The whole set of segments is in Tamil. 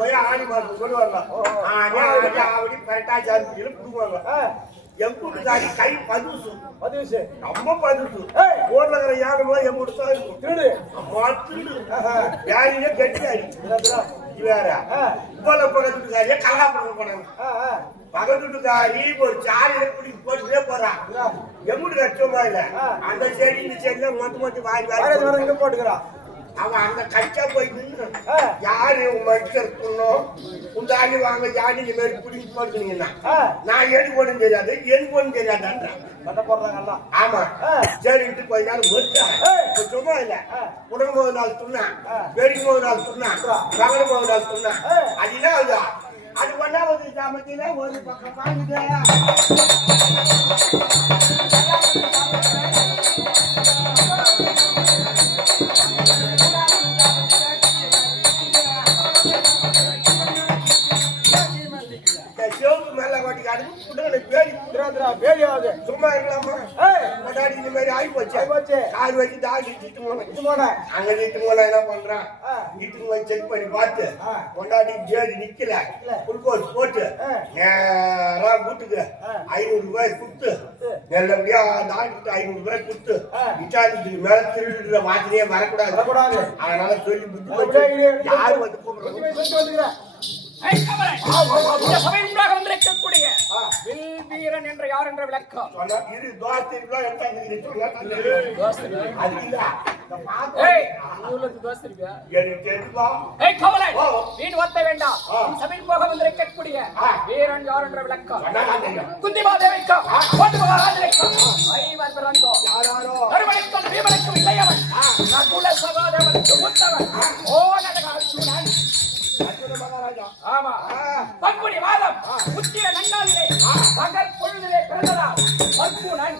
போய் ஆடி மாசம் சொல்லுவாங்க கரெக்டா ஜாதி கொடுவாங்க எம்புட்டுக்காரி கை பதுசு ரொம்ப பதுசு ஊர்ல இருக்கிற யாரும் எம்புட்டு தான் இருக்கும் திருடு யாரையே கெட்டியாரி வேற இவ்வளவு பக்கத்துக்காரியே கலா பக்கம் போனாங்க பக்கத்துக்காரி ஒரு சாலையில குடி போட்டுட்டே போறான் எம்புட்டு கஷ்டமா இல்ல அந்த செடி இந்த செடியில மொத்த வாங்கி போட்டுக்கிறான் அவன் அந்த கச்சா போய் நின்று யாரு மனுஷனும் உண்டாணி வாங்க யாரு இந்த மாதிரி பிடிச்சி போட்டுனீங்கன்னா நான் எடு போடும் தெரியாது எது போடும் தெரியாதுன்றான் ஆமா சரிட்டு போய் நாள் முடிச்சேன் சும்மா இல்ல உடம்பு போது நாள் சொன்னான் வெடிக்கும் போது நாள் சொன்னான் பகல் போது நாள் சொன்னான் அதுதான் அதுதான் அது பண்ணா ஒரு சாமத்தில ஒரு பக்கம் வாங்கிட்டேன் சும்மா இருக்கலாமா இந்த மாதிரி ஆகி போச்சு கால் வச்சு தாடி இட்டு போன அங்க இட்டு போனா என்ன பண்றான் இட்டு போய் செக் பண்ணி பார்த்து கொண்டாடி ஜேடி நிக்கல குளுக்கோஸ் போட்டு நேரா வீட்டுக்கு 500 ரூபாய் கொடுத்து நல்லபடியா டாக்டர் 500 ரூபாய் கொடுத்து விசாரிச்சுட்டு மேல திருடுற மாதிரியே வரக்கூடாது அதனால சொல்லி புத்தி யாரு வந்து கூப்பிடுறாங்க வந்திருக்கக்கூடிய வீரன் என்ற யார் என்ற விளக்கம் சபையில் போக வந்திருக்கக்கூடிய வீரன் யார் என்ற விளக்கம் குந்திமாதேவிக்கா இல்லையவன் சகாதேவனுக்கு முத்தவன் ஓ நடகாசுரன் ஆமா பங்குனி மாதம் உத்திர நன்னாளிலே பகல் பொழுதிலே பிறந்ததால் பங்குனன்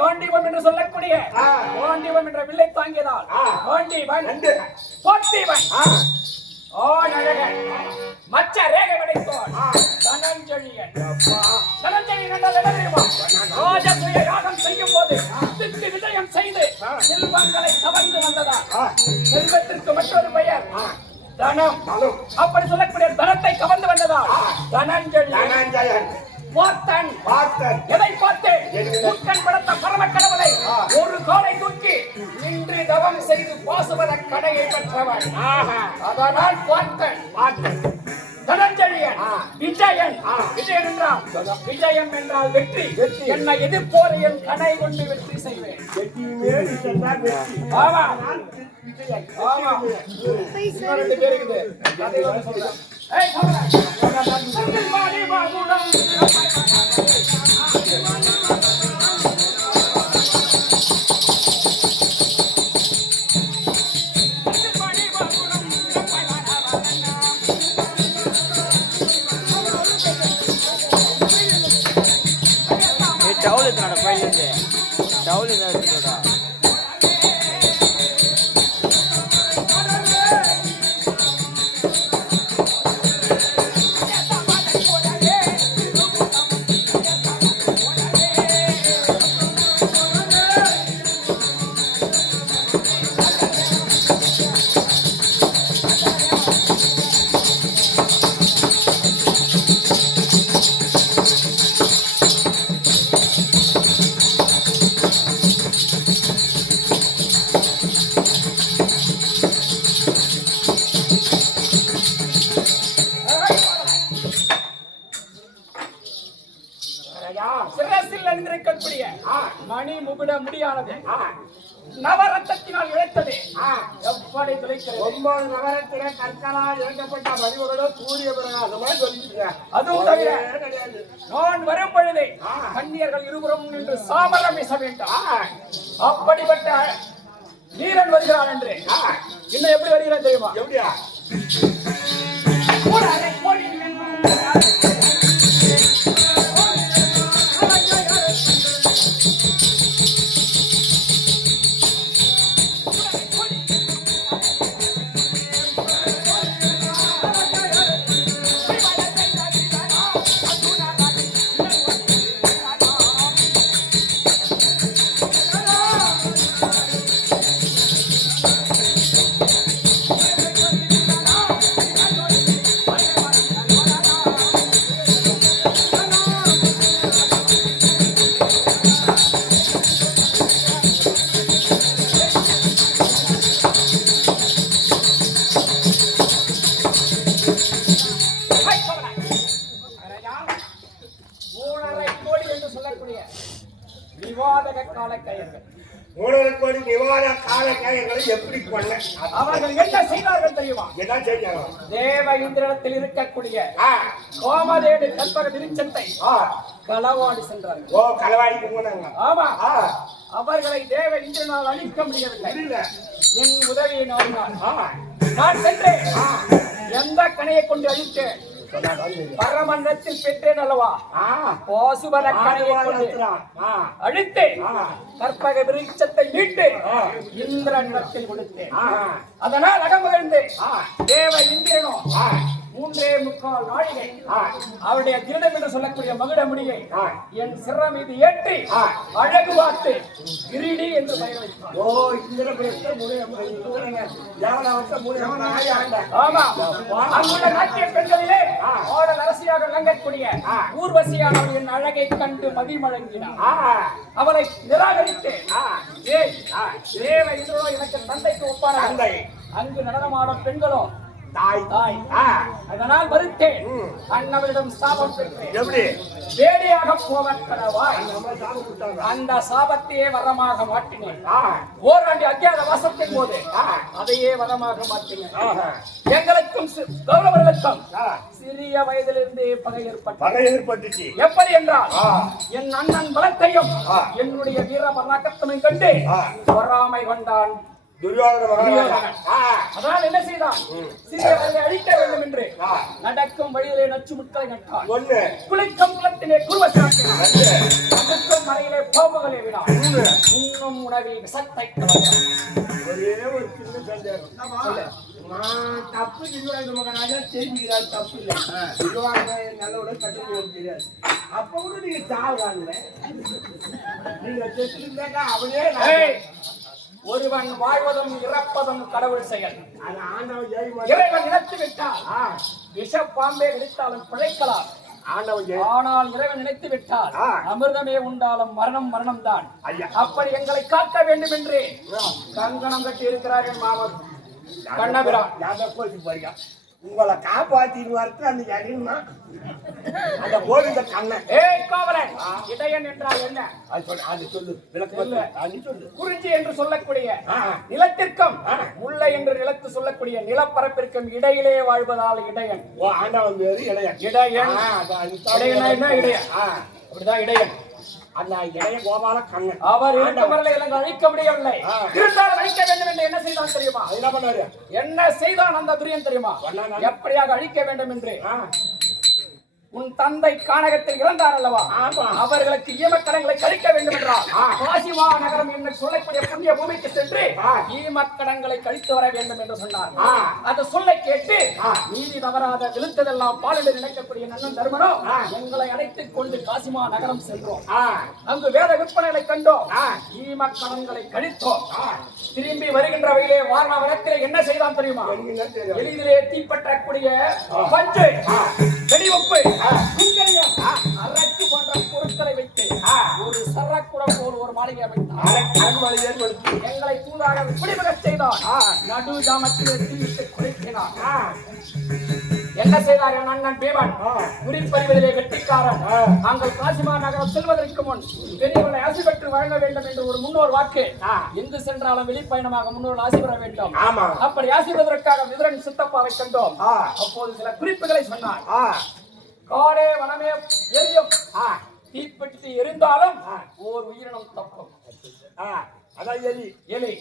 காண்டிவன் என்று சொல்லக்கூடிய காண்டிவன் என்ற வில்லை தாங்கியதால் காண்டிவன் போட்டிவன் மச்ச ரேகை படைத்தோன் தனஞ்செழியன் என்றால் என்ன தெரியுமா? ராஜசூய யாகம் செய்யும் போது திக்கு விஜயம் செய்து செல்வங்களை கவர்ந்து வந்ததா செல்வத்திற்கு மற்றொரு பெயர் தனம். அப்படி சொல்லக்கூடிய தனத்தை கவர்ந்து வந்ததா தனஞ்செழியன். பார்த்தன் எதை பார்த்தேன்? முக்கன் படத்த பரம கடவுளை ஒரு காலை தூக்கி நின்று தவம் செய்து பாசுவத கடையை பெற்றவன். அதனால் பார்த்தன் தனஞ்செழியன் விஜயன். விஜயன் என்றால் விஜயம் என்றால் வெற்றி. என்னை எதிர்ப்போரை என் கடை கொண்டு வெற்றி செய்வேன். ஆமா ஆமா ரெண்டு பேர் இருக்குது. டவுல் எத்தனோட பையிலேருந்து டவுல் என்ன எடுத்துக்கோடா. மணி முபிட முடியானது நவரத்தினால் இழைத்தது எப்படி துளைக்கிறது? 9 நவரத்தின கற்களால் இழைக்கப்பட்ட மணிமகளோ சூரிய பிரகாசமா சொல்லிட்டு. அதுவும் தவிர நான் வரும் பொழுதே கன்னியர்கள் இருவரும் நின்று சாமரம் வீச வேண்டும். அப்படிப்பட்ட வீரன் வருகிறான் என்று இன்னும் எப்படி வருகிறான் தெரியுமா? எப்படியா? எப்படி பண்ண? அவர்கள் என்ன செய்தார்கள் தெரியுமா? என்ன செய்தாங்க? தேவ இந்திரத்தில் இருக்கக்கூடிய கோமதேடு கற்பக விருட்சத்தை களவாடி சென்றார்கள். ஓ, களவாடிக்கு போனாங்க. ஆமா, அவர்களை தேவ இந்திரனால் அழிக்க முடியவில்லை. என் உதவியை நான் சென்றேன். எந்த கணையை கொண்டு அழித்தேன்? பரமண்டத்தில் பெற்றேன் அல்லவா? பாசுபர கணையை கொண்டு அழித்தேன். கற்பக விருட்சத்தை மீட்டு இந்திரனிடத்தில் கொடுத்தேன். அதனால் அகமகிழ்ந்தேன். தேவ இந்திரனோ 3.25 நாழிகை அவருடைய கிரீடம் என்று சொல்லக்கூடிய மகுட முடியை என் சிற மீது ஏற்றி அழகு பார்த்து கிரீடி என்று பெயர் வைத்தார். ஆமா, அங்குள்ள நாட்டிய பெண்களிலே ஆடல் அரசியாக விளங்கக்கூடிய ஊர்வசியானவர் என் அழகை கண்டு மதிமழங்கினார். அவரை நிராகரித்தேன். தேவ இந்திரனோ எனக்கு தந்தைக்கு ஒப்பான தந்தை. அங்கு நடனமாடும் பெண்களோ தாய். அதனால் வருத்தேன். அண்ணவரிடம் சாபம் பெற்றேன். எப்படி? வேடியாக போவற்றவாய். அந்த சாபத்தையே வரமாக மாற்றினேன். ஓராண்டி அஜ்ஞாத வாசத்தின் போது அதையே வரமாக மாற்றினேன். எங்களுக்கும் கௌரவர்களுக்கும் சிறிய வயதிலிருந்தே பகை ஏற்பட்டுச்சு. எப்படி என்றால் என் அண்ணன் பலத்தையும் என்னுடைய வீர பராக்கிரமத்தையும் கண்டு பொறாமை கொண்டான் துரியோதனன். அதனால் என்ன செய்தான்? சிறியவர்களை அழிக்க வேண்டும் என்று நடக்கும் வழியிலே நச்சு முட்களை நட்டான். குளிக்கும் குளத்திலே குருவசாக்கினான். அதுக்கும் மறையிலே பாம்புகளை விடான். உண்ணும் உணவில் விஷத்தை கலந்தான். ஒரே ஒரு சின்ன சந்தேகம். தப்பு திருவாரூர் தெரிஞ்சுக்கிறார். தப்பு இல்லை. நல்ல கட்டுரை தெரியாது. அப்ப கூட நீங்க சாவுறாங்க. நீங்க தெரிஞ்சுருந்தாக்கா அவனே ஒருவன் வாழ்வதும் இறப்பதும் கடவுள் செயல். இறைவன் நினைத்து விட்டால் விஷ பாம்பே கிடைத்தாலும் பிழைக்கலாம். ஆனால் இறைவன் நினைத்து விட்டால் அமிர்தமே உண்டாலும் மரணம் தான். அப்படி எங்களை காக்க வேண்டும் என்று கங்கணம் கட்டி இருக்கிறார் என் மாமன் கண்ணபிரான். உங்களை காப்பாத்திடுவார்க்கு அன்னைக்கு அடிமா அந்த கோவிந்த கண்ணன். கோவலன், இடையன் என்றால் என்ன? அது சொல்லு, சொல்லு. குறிஞ்சி என்று சொல்லக்கூடிய நிலத்திற்கும் முல்லை என்று நிலத்து சொல்லக்கூடிய நிலப்பரப்பிற்கும் இடையிலே வாழ்வதால் இடையன். ஆண்டவன் பேரு இடையன். இடையன் இடையன் அப்படிதான் இடையன். அந்த இளைய கோபால கண்ணன் அவர் இருந்தவர்களை எல்லாம் அழிக்க முடியவில்லை. இருந்தாலும் அழிக்க வேண்டும் என்று என்ன செய்தான் தெரியுமா? என்ன பண்ணாரு? என்ன செய்தான் அந்த துரியன் தெரியுமா? எப்படியாக அழிக்க வேண்டும் என்று உன் தந்தை கானகத்தில் இறந்தார் அல்லவா? அவர்களுக்கு ஈமக்கடங்களை கழிக்க வேண்டும் என்றால் காசிமா நகரம் என்று சொல்லக்கூடிய புண்ணிய பூமிக்கு சென்று ஈமக்கடங்களை கழித்து வர வேண்டும் என்று சொன்னார். அந்த சொல்லை கேட்டு நீதி தவறாத விழுத்ததெல்லாம் பால் என்று நினைக்கக்கூடிய நன்னன் தர்மனோ எங்களை அழைத்துக் கொண்டு காசிமா நகரம் சென்றோம். அங்கு வேத விற்பனைகளை கண்டோம். ஈமக்கடங்களை கழித்தோம். திரும்பி வருகின்ற வகையிலே வாரணாவரத்திலே என்ன செய்தான் தெரியுமா? எளிதிலே தீப்பற்றக்கூடிய பஞ்சு, வெடிவப்பு, அரக்கு போன்ற பொருட்களை வைத்து ஒரு சரக்குடம் போல் ஒரு மாளிகை அமைத்தார். எங்களை தூதாக பிடிபடச் செய்தார். நடு ஜாமத்திலே தீவிட்டு குறைக்கினார். என்ன செய்தார் என் அண்ணன் பீமன்? குறிப்பறிவதிலே வெற்றிக்காரன். நாங்கள் காசிமா நகரம் செல்வதற்கு முன் பெரியவர்களை ஆசி பெற்று வழங்க வேண்டும் என்று ஒரு முன்னோர் வாக்கு. எங்கு சென்றாலும் வெளிப்பயணமாக முன்னோர் ஆசி பெற வேண்டும். அப்படி ஆசி பெறுவதற்காக விதுரன் சித்தப்பாவை கண்டோம். அப்போது சில குறிப்புகளை சொன்னார். காடே வனமே எரியும், தீப்பெட்டி எரிந்தாலும் ஓர் உயிரினம் தப்பும். அதான் எலி. எலி.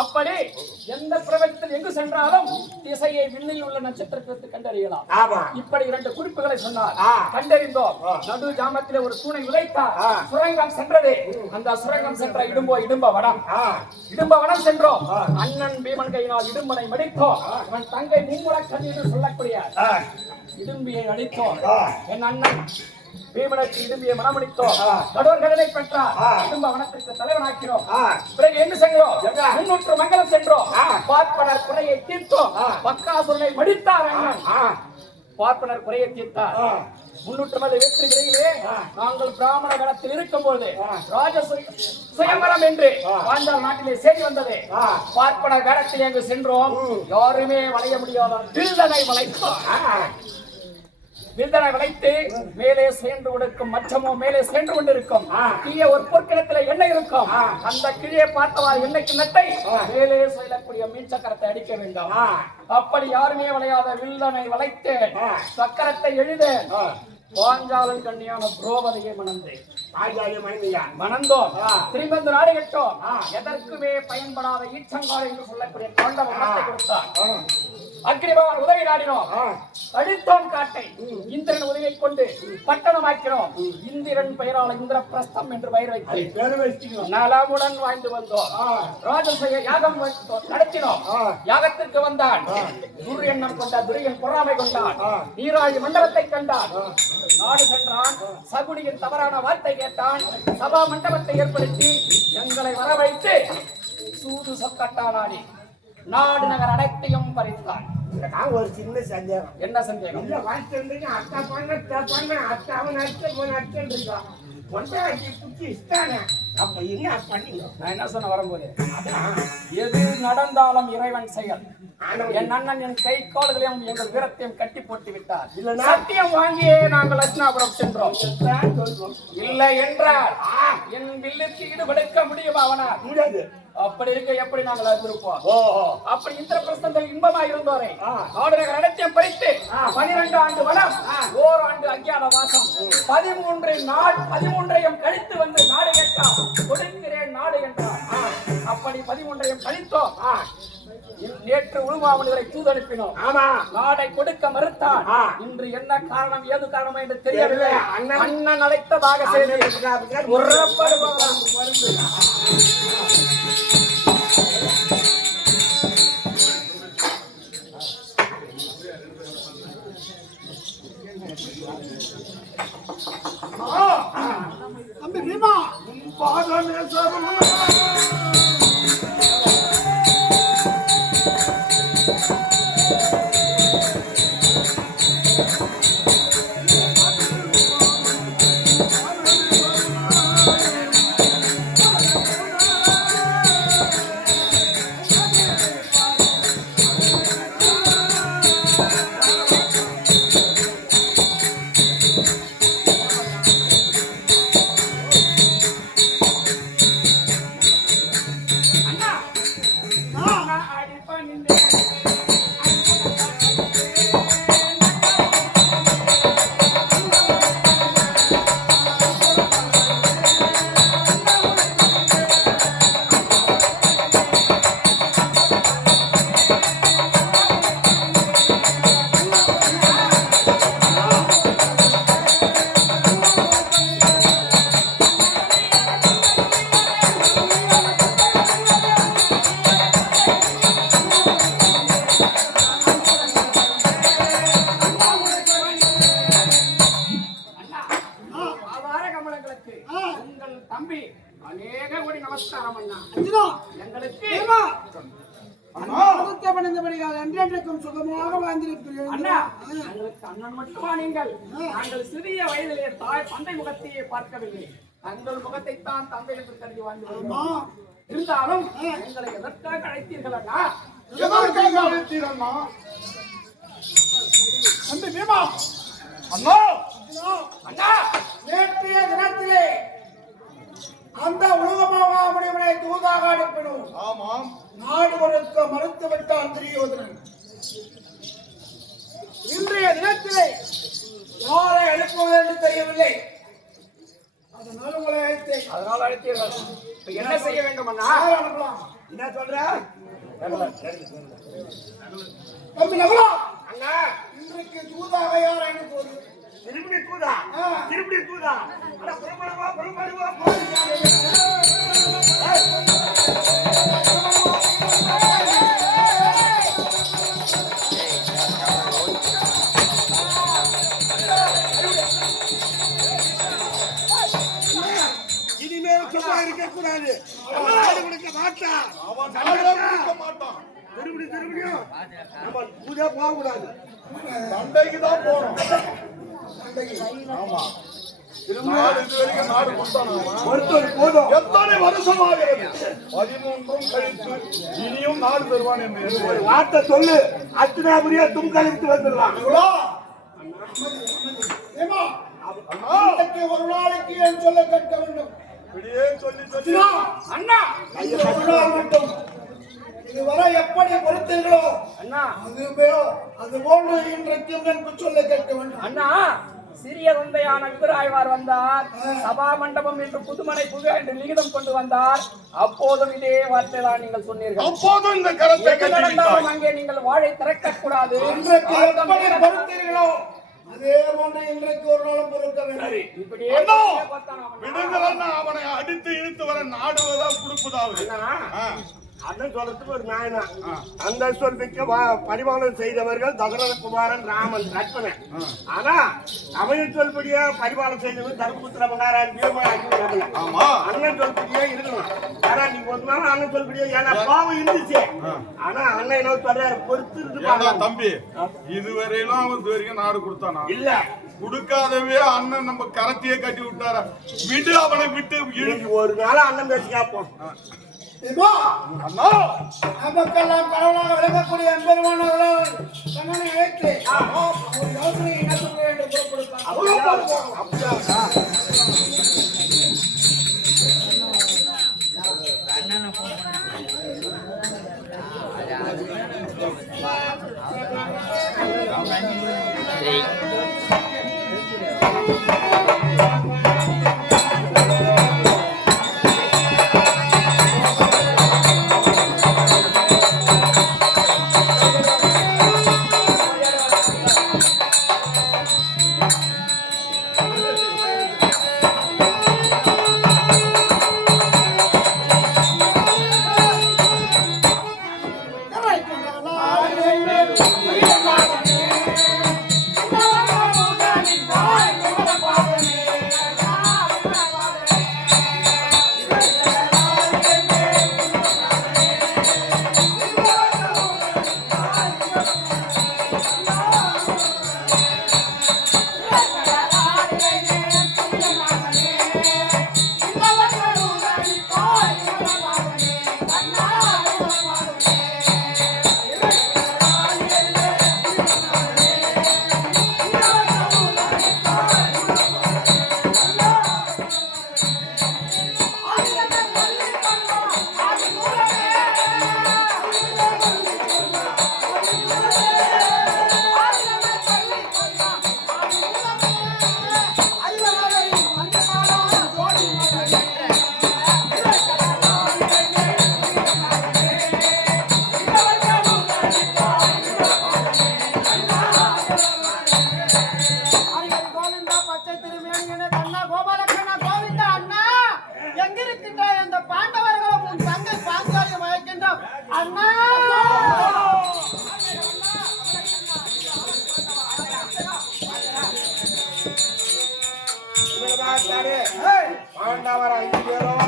அப்படி எந்த பிரபஞ்சத்தில் எங்கு சென்றாலும் திசையை விண்ணில் உள்ள நட்சத்திரத்தை கண்டறியலாம். ஆமா. இப்படி 2 குறிப்புகளை சொன்னார். கண்டறிந்தோம். நடு ஜாமத்திலே ஒரு தூணை உதைத்தார். சுரங்கம் சென்றது. அந்த சுரங்கம் சென்ற இடும்ப வனம் சென்றோம். அண்ணன் பீமன் கையினால் இடும்பனை மடித்தோம். அவன் தங்கை மும்முழக்கண் என்று சொல்லக்கூடிய இடும்பியை அடித்தோம். என் அண்ணன் பீமனுக்கு இடும்பியை மனமுடித்தோம். கடோர்களை பெற்றார். இடும்ப வனத்திற்கு தலைவனாக்கிறோம். பிறகு என்ன சென்றோம்? 300 மங்கலம் சென்றோம். பார்ப்பனர் குறையை தீர்த்தோம். பக்காசுரனை மடித்தார். அண்ணன் பார்ப்பனர் குறையை தீர்த்தார். 300 மலை வெற்றி விரையிலே நாங்கள் பிராமண கணத்தில் இருக்கும் பொழுது ராஜ சுயம்பரம் என்று பாஞ்சால் நாட்டிலே செய்தி வந்தது. பார்ப்பனர் கணத்தில் அங்கு சென்றோம். யாருமே வளைய முடியாத வில்தனை வளைத்து மேலே சென்று கொடுக்கும் மச்சமோ மேலே சென்று கொண்டிருக்கும். கீழே ஒரு பொற்கிடத்திலே எண்ணெய் இருக்கும். அந்த கீழே பார்த்தவா எண்ணெய்க்கு நட்டை மேலே செல்லக்கூடிய மீன் சக்கரத்தை அடிக்க வேண்டும். அப்படி யாருமே வளையாத வில்தனை வளைத்து சக்கரத்தை எழுத பாஞ்சாலன் கண்ணியான புரோபதியை மணந்தோம். திரும்பி நாடு கட்டோம். எதற்குமே பயன்படாத ஈச்சங்காடு என்று சொல்லக்கூடிய பாண்டவ மனத்தை கொடுத்தார். அக்னிபகவான் உதவி நாடினோம். அழித்தோம் காட்டை. இந்திரன் உதவியை கொண்டு பட்டணமாக்கிறோம். இந்திரன் பெயரால் இந்திரபிரஸ்தம் என்று பெயர் வைத்து நலமுடன் வாழ்ந்து வந்தோம். ராஜசய யாகம் நடத்தினோம். யாகத்திற்கு வந்தான். துரியண்ணம் கொண்ட துரியன் பொறாமை கொண்டான். நீராழி மண்டபத்தை கண்டான். நாடு சென்றான். சகுனியின் தவறான வார்த்தை கேட்டான். சபா மண்டபத்தை ஏற்படுத்தி எங்களை வர வைத்து சூது சொக்கட்டானாடி நாடு நகர் அனைத்தையும் பறித்தான். ஒரு சின்ன சந்தேகம். என்ன சந்தேகம்? இல்ல வாய்ப்பு அக்கா பண்ண அக்காவும் நடிச்சா பொண்டாட்டி புத்தி இஷ்டானே. அப்ப என்ன பண்ணீங்க? நான் என்ன சொன்ன வரும்போது எது நடந்தாலும் இறைவன் செயல். என் அண்ணன் என் கை கால்களையும் எங்கள் வீரத்தையும் கட்டி போட்டு விட்டார். சத்தியம் வாங்கியே நாங்கள் அஸ்னாபுரம் சென்றோம். இல்லை என்றால் என் வில்லுக்கு ஈடுபடுத்த முடியுமா? அவனால் முடியாது. அப்படி இருக்க எப்படி நாங்கள் அறிந்திருப்போம்? அப்படி இந்திரபிரஸ்தத்தில் இன்பமா இருந்தோரே நாடு நகர் அனைத்தையும் பறித்து 12 ஆண்டு வனம், ஓராண்டு அஞ்ஞான வாசம், 13 கழித்து வந்து நாடு கேட்டால் கொடுக்கிறேன் நாடு என்றார். அப்படி 13 கழித்தோம். நேற்று உழுமாமனிகளை தூதனுப்பினோம். நாடை கொடுக்க மறுத்தான். இன்று என்ன காரணம் ஏது காரணம் என்று தெரியவில்லை. அண்ணன் அழைத்ததாக செய்தி தம்பி பீமா தம்பி அநேக கோடி நமஸ்காரம் அண்ணா. எங்களுக்கு சுகமாக வாழ்ந்திருக்கிறேன். அண்ணன் மட்டுமா நீங்கள்? நாங்கள் சிறிய வயதிலே தாய் தந்தை முகத்தையே பார்க்கவில்லை. தங்கள் முகத்தைத்தான் தந்தை என்று கருதி வாழ்ந்து இருந்தாலும் எங்களை எதற்காக அழைத்தீர்கள் அண்ணா? தம்பி பீமா அண்ணா அண்ணா நேற்றைய தினத்திலே அந்த உலகமாகாமுடிவனை தூதாக அனுப்பினோம். ஆமாம். நாடு கொடுக்க மறுத்துவிட்டான் துரியோதனன். இன்றைய தினத்திலே யாரை அனுப்புவது என்று தெரியவில்லை. அதனால் அதனால உங்களை அழைத்தேன். அதனால் அழைத்தீர்கள். இப்ப என்ன செய்ய வேண்டும் அண்ணா? யாரை அனுப்பலாம்? என்ன சொல்ற தம்பி நகுலா, அண்ணா இன்றைக்கு தூதாக யாரை அனுப்புவது? திருப்பி தூதா திருப்பி தூதா அட புறப்படுவா புறப்படுவா இனிமேல் சும்மா இருக்க கூடாது. நாடு கொடுக்க மாட்டான். அவன் நாடே கொடுக்க மாட்டான். திரும்பியும் நம்ம பூஜை போக கூடாது. சண்டைக்கு தான் போகணும். சண்டைக்கு. ஆமா. நாடு இதுவரைக்கும் நாடு கொடுத்தான் அவன். ஒருத்தர் போதும். எத்தனை வருஷமாகிறது? 13 கழித்து இனியும் நாடு தருவான் என்று ஒரு எண்ணுகிறேன். வார்த்தை சொல்லு, அத்தனாபுரியா தும்கழித்து வந்துடலாம். நகுலா, ஏம்மா, அண்ணா, இன்றைக்கு ஒரு நாளைக்கு என் சொல்ல கேட்க வேண்டும். இப்படியே சொல்லி சொல்லி சிவா, அண்ணா இந்த ஒரு நாள் மட்டும் இதுவரை எப்படி பொறுத்தீர்களோ அண்ணா அது போன்று இன்றைக்கும் எனக்கு சொல்ல கேட்க வேண்டும். அண்ணா சிறிய தந்தையான விதுராய்வார் வந்தார். சபா மண்டபம் என்று புதுமனை புது என்று லிகிதம் கொண்டு வந்தார். அப்போதும் இதே வார்த்தை தான் நீங்கள் சொன்னீர்கள். அப்போதும் இந்த கரத்தை எது நடந்தாலும் கட்டிவிட்டாய். அங்கே நீங்கள் வாழை திறக்க கூடாது. இன்றைக்கு எப்படி பொறுத்தீர்களோ அதே போன்று இன்றைக்கு ஒரு நாளும் பொறுக்க வேண்டும். இப்படியே அண்ணா, பார்த்தான் அவன். விடுங்களன்னா அவனை அடித்து இழுத்து வர நாடுவதா கொடுப்பதாவது. அண்ணன் சொல்றதுக்கு ஒரு நாயனா அந்த சொல்லிக்க பரிமாணம் செய்தவர்கள் தசரதகுமாரன் ராமன் லட்சுமணன். ஆனா அவன் சொல்படியே பரிமாணம் செய்தவன் தர்மபுத்திர மகாராஜ் பீமன். ஆமா, அண்ணன் சொல்படியே இருக்கணும். ஆனா நீ ஒரு நாள் அண்ணன் சொல்படியே ஏன்னா பாவம் இருந்துச்சு. ஆனா அண்ணன் என்ன சொல்றாரு, பொறுத்து ஏண்டா இருந்து தம்பி, இதுவரையிலும் அவன் இதுவரைக்கும் நாடு கொடுத்தானா? இல்ல கொடுக்காதவே அண்ணன் நம்ம கரத்தையே கட்டி விட்டாரா? விடு, அவனை விட்டு இழு. இன்னைக்கு ஒரு நாள் அண்ணன் பேசி கேட்போம். இப்போ அண்ணா, நமக்கெல்லாம் கடவுளாக விளங்கக்கூடிய அன்பெருமானவர்கள் கண்ணனை அழைத்து ஒரு யோசனை என்ன சொல்ல வேண்டும் புறப்படுத்தான். பாண்டவர் 5 பேரும்